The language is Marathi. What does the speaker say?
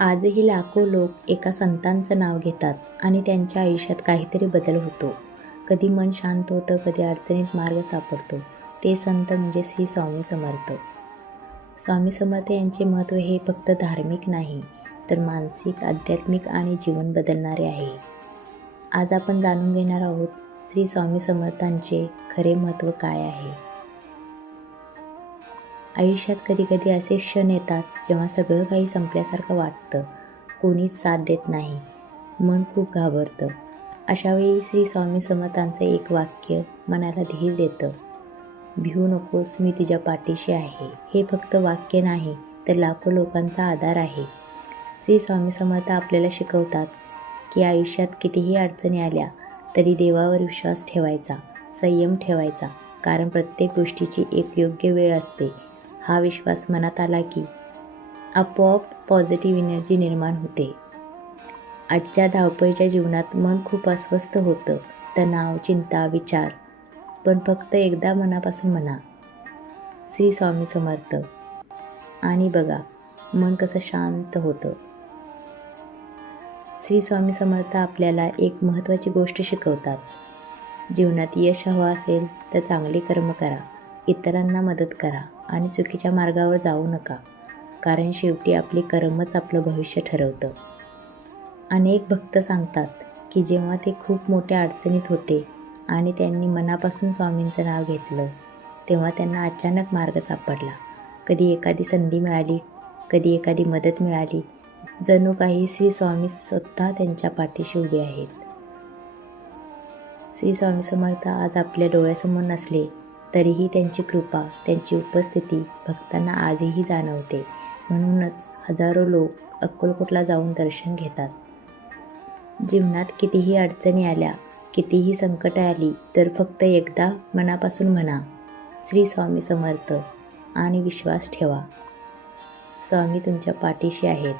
आजही लाखो लोक एका संतांचं नाव घेतात आणि त्यांच्या आयुष्यात काहीतरी बदल होतो. कधी मन शांत होतं, कधी अडचणीत मार्ग सापडतो. ते संत म्हणजे श्री स्वामी समर्थ. स्वामी समर्थ यांचे महत्त्व हे फक्त धार्मिक नाही, तर मानसिक, आध्यात्मिक आणि जीवन बदलणारे आहे. आज आपण जाणून घेणार आहोत श्री स्वामी समर्थांचे खरे महत्त्व काय आहे. आयुष्यात कधीकधी असे क्षण येतात जेव्हा सगळं काही संपल्यासारखं वाटतं. कोणीच साथ देत नाही. मन खूप घाबरतं. अशावेळी श्री स्वामी समर्थांचं एक वाक्य मनाला धीर देतं. भिवू नकोस, मी तुझ्या पाठीशी आहे. हे फक्त वाक्य नाही, तर लाखो लोकांचा आधार आहे. श्री स्वामी समर्थ आपल्याला शिकवतात की आयुष्यात कितीही अडचणी आल्या तरी देवावर विश्वास ठेवायचा, संयम ठेवायचा, कारण प्रत्येक गोष्टीची एक योग्य वेळ असते. हा विश्वास मनात आला की आपोआप पॉझिटिव्ह एनर्जी निर्माण होते. आजच्या धावपळीच्या जीवनात मन खूप अस्वस्थ होतं. तणाव, चिंता, विचार. पण फक्त एकदा मनापासून म्हणा, श्री स्वामी समर्थ, आणि बघा मन कसं शांत होतं. श्री स्वामी समर्थ आपल्याला एक महत्त्वाची गोष्ट शिकवतात. जीवनात यश हवं असेल तर चांगले कर्म करा, इतरांना मदत करा आणि चुकीच्या मार्गावर जाऊ नका, कारण शेवटी आपले कर्मच आपलं भविष्य ठरवतं. अनेक भक्त सांगतात की जेव्हा ते खूप मोठ्या अडचणीत होते आणि त्यांनी मनापासून स्वामींचं नाव घेतलं, तेव्हा त्यांना अचानक मार्ग सापडला. कधी एखादी संधी मिळाली, कधी एखादी मदत मिळाली. जणू काही श्री स्वामी स्वतः त्यांच्या पाठीशी उभे आहेत. श्री स्वामी समर्थ आज आपल्या डोळ्यासमोर नसले तरीही त्यांची कृपा, त्यांची उपस्थिती भक्तांना आजही जाणवते. म्हणूनच हजारो लोक अक्कलकोटला जाऊन दर्शन घेतात. जीवनात कितीही अडचणी आल्या, कितीही संकट आली, तर फक्त एकदा मनापासून म्हणा, श्री स्वामी समर्थ, आणि विश्वास ठेवा. स्वामी तुमच्या पाठीशी आहेत.